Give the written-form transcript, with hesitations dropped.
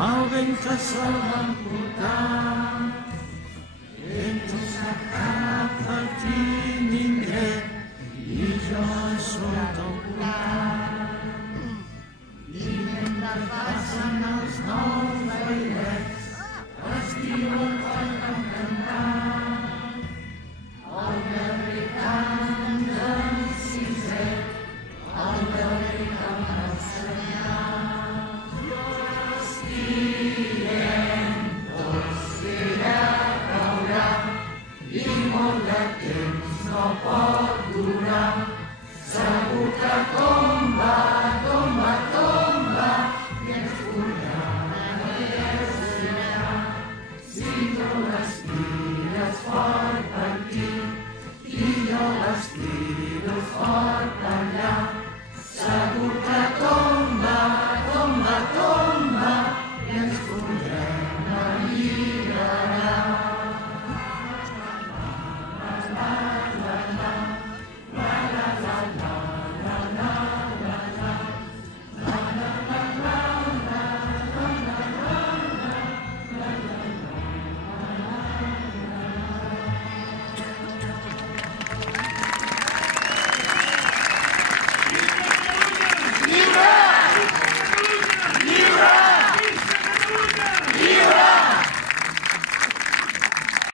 Malben que se'l van portar, entre s'agafa el quin indret i jo sota el portal. I mentre passen els nous vailets, els diuen per cantar. El darrer cant d'en Siset, el darrer cant del senyal. Temps no pot durar, segur que tomba.